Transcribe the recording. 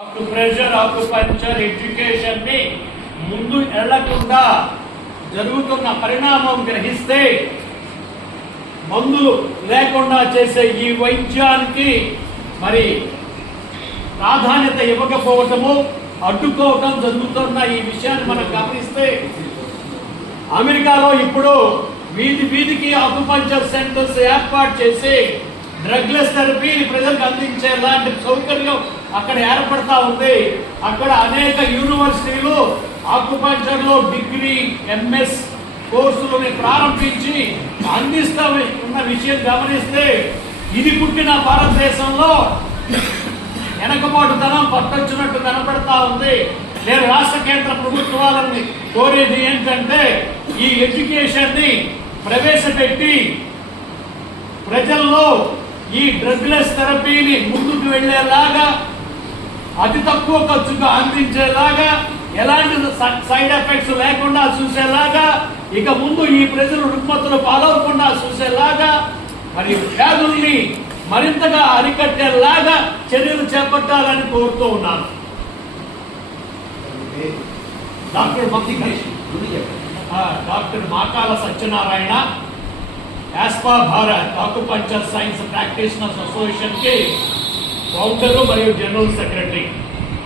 Pressure acupuncture education ని ముందు ఎళ్లకుండా జరుగుతున్న పరిణామం గ్రహిస్తే మందులు లేకుండా చేసే ఈ వైద్యానికి మరి ప్రాధాన్యత ఇవ్వకపోవటము అడ్డుకోవటం జరుగుతున్న ఈ విషయాన్ని మనం గమనిస్తే అమెరికాలో ఇప్పుడు వీధికి ఆక్యుపంచర్ సెంటర్స్ ఏర్పాటు చేసి డ్రగ్లెస్ థెరపీని ప్రజలకు అందించే లాంటి సౌకర్యం అక్కడ ఏర్పడతా ఉంది. అక్కడ అనేక యూనివర్సిటీలు ఆక్యుపంచర్ లో డిగ్రీ ఎంఎస్ కోర్సులని ప్రారంభించి అందిస్తా ఉన్న విషయం గమనిస్తే ఇది పుట్టిన భారతదేశంలో వెనకబాటుతనం పట్టొచ్చినట్టు కనపడతా ఉంది. నేను రాష్ట్ర కేంద్ర ప్రభుత్వాలని కోరేది ఏంటంటే ఈ ఎడ్యుకేషన్ ని ప్రవేశపెట్టి ప్రజల్లో ఈ డ్రగ్లెస్ థెరపీని ముందుకు వెళ్లేలాగా అతి తక్కువ ఖర్చుగా అందించేలాగా ఎలాంటి సైడ్ ఎఫెక్ట్స్ లేకుండా చూసేలాగా ఇక ముందు ఈ ప్రజలు రుగ్మతులు పాలవకుండా చూసేలాగా మరియు వ్యాధుల్ని మరింతగా అరికట్టేలాగా చర్యలు చేపట్టాలని కోరుతూ ఉన్నాను. డాక్టర్ మాకాల సత్యనారాయణ, యాస్పా Bharat acupuncture science practitioners association కి ఫౌండర్ మరియు జనరల్ సెక్రటరీ.